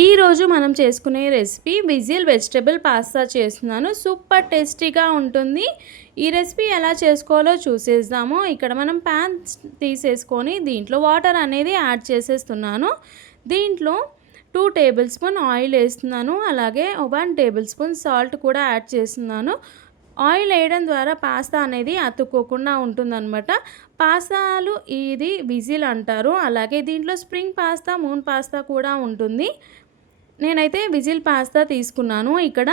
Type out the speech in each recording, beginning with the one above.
ఈరోజు మనం చేసుకునే రెసిపీ విజిల్ వెజిటబుల్ పాస్తా చేస్తున్నాను. సూపర్ టేస్టీగా ఉంటుంది. ఈ రెసిపీ ఎలా చేసుకోవాలో చూసేద్దాము. ఇక్కడ మనం ప్యాన్ తీసేసుకొని దీంట్లో వాటర్ అనేది యాడ్ చేసేస్తున్నాను. దీంట్లో 2 టేబుల్ స్పూన్ ఆయిల్ వేస్తున్నాను. అలాగే 1 టేబుల్ స్పూన్ సాల్ట్ కూడా యాడ్ చేస్తున్నాను. ఆయిల్ వేయడం ద్వారా పాస్తా అనేది అతుక్కోకుండా ఉంటుందన్నమాట. పాస్తాలు ఇది విజిల్ అంటారు. అలాగే దీంట్లో స్ప్రింగ్ పాస్తా, మూన్ పాస్తా కూడా ఉంటుంది. నేనైతే విజిల్ పాస్తా తీసుకున్నాను. ఇక్కడ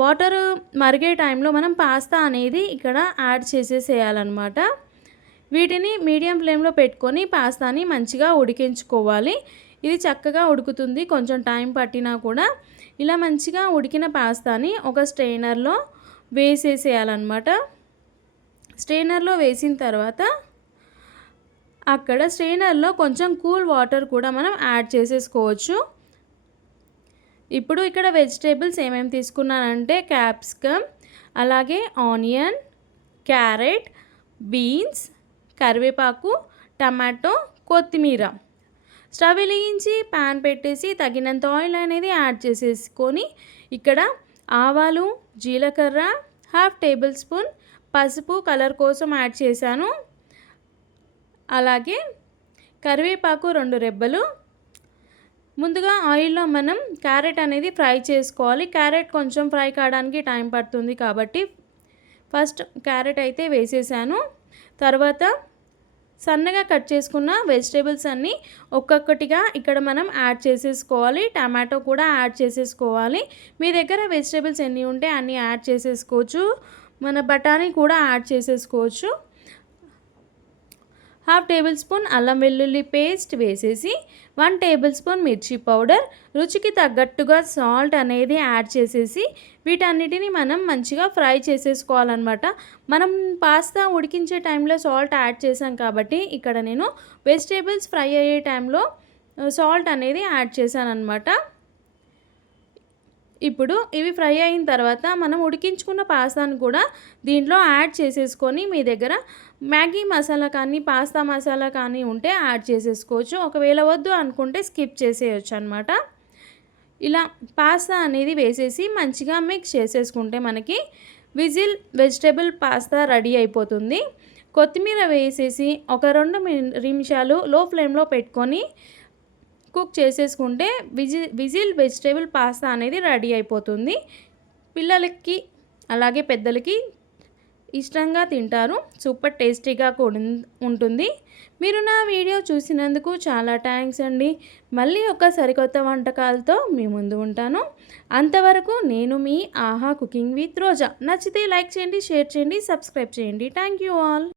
వాటర్ మరిగే టైంలో మనం పాస్తా అనేది ఇక్కడ యాడ్ చేసేసేయాలన్నమాట. వీటిని మీడియం ఫ్లేమ్లో పెట్టుకొని పాస్తాని మంచిగా ఉడికించుకోవాలి. ఇది చక్కగా ఉడుకుతుంది, కొంచెం టైం పట్టినా కూడా. ఇలా మంచిగా ఉడికిన పాస్తాని ఒక స్ట్రెయినర్లో వేసేసేయాలన్నమాట. స్ట్రెయినర్లో వేసిన తర్వాత అక్కడ స్ట్రెయినర్లో కొంచెం కూల్ వాటర్ కూడా మనం యాడ్ చేసేసుకోవచ్చు. ఇప్పుడు ఇక్కడ వెజిటేబుల్స్ ఏమేమి తీసుకున్నానంటే క్యాప్సికమ్, అలాగే ఆనియన్, క్యారెట్, బీన్స్, కరివేపాకు, టమాటో, కొత్తిమీర. స్టవ్ వెలిగించి ప్యాన్ పెట్టేసి తగినంత ఆయిల్ అనేది యాడ్ చేసేసుకొని ఇక్కడ ఆవాలు, జీలకర్ర, 1/2 టేబుల్ స్పూన్ పసుపు కలర్ కోసం యాడ్ చేశాను. అలాగే కరివేపాకు 2 రెబ్బలు. ముందుగా ఆయిల్లో మనం క్యారెట్ అనేది ఫ్రై చేసుకోవాలి. క్యారెట్ కొంచెం ఫ్రై కావడానికి టైం పడుతుంది కాబట్టి ఫస్ట్ క్యారెట్ అయితే వేసేసాను. తర్వాత సన్నగా కట్ చేసుకున్న వెజిటేబుల్స్ అన్నీ ఒక్కొక్కటిగా ఇక్కడ మనం యాడ్ చేసేసుకోవాలి. టమాటో కూడా యాడ్ చేసేసుకోవాలి. మీ దగ్గర వెజిటేబుల్స్ ఎన్ని ఉంటే అన్నీ యాడ్ చేసేసుకోవచ్చు. మన బఠానీ కూడా యాడ్ చేసేసుకోవచ్చు. 1/2 టేబుల్ స్పూన్ అల్లం వెల్లుల్లి పేస్ట్ వేసేసి 1 టేబుల్ స్పూన్ మిర్చి పౌడర్, రుచికి తగ్గట్టుగా సాల్ట్ అనేది యాడ్ చేసేసి వీటన్నిటిని మనం మంచిగా ఫ్రై చేసేసుకోవాలన్నమాట. మనం పాస్తా ఉడికించే టైంలో సాల్ట్ యాడ్ చేసాం కాబట్టి ఇక్కడ నేను వెజిటేబుల్స్ ఫ్రై అయ్యే టైంలో సాల్ట్ అనేది యాడ్ చేశానన్నమాట. ఇప్పుడు ఇవి ఫ్రై అయిన తర్వాత మనం ఉడికించుకున్న పాస్తాను కూడా దీంట్లో యాడ్ చేసేసుకొని మీ దగ్గర మ్యాగీ మసాలా కానీ పాస్తా మసాలా కానీ ఉంటే యాడ్ చేసేసుకోవచ్చు. ఒకవేళ వద్దు అనుకుంటే స్కిప్ చేసేయచ్చు అనమాట. ఇలా పాస్తా అనేది వేసేసి మంచిగా మిక్స్ చేసేసుకుంటే మనకి విజిల్ వెజిటబుల్ పాస్తా రెడీ అయిపోతుంది. కొత్తిమీర వేసేసి ఒక 2 నిమిషాలు లో ఫ్లేమ్లో పెట్టుకొని కుక్ చేసేసుకుంటే విజిల్ వెజిటేబుల్ పాస్తా అనేది రెడీ అయిపోతుంది. పిల్లలకి అలాగే పెద్దలకి ఇష్టంగా తింటారు. సూపర్ టేస్టీగా కూడా ఉంటుంది. మీరు నా వీడియో చూసినందుకు చాలా థ్యాంక్స్ అండి. మళ్ళీ ఒక సరికొత్త వంటకాలతో మీ ముందు ఉంటాను. అంతవరకు నేను మీ ఆహా కుకింగ్ విత్ రోజా. నచ్చితే లైక్ చేయండి, షేర్ చేయండి, సబ్స్క్రైబ్ చేయండి. Thank you all.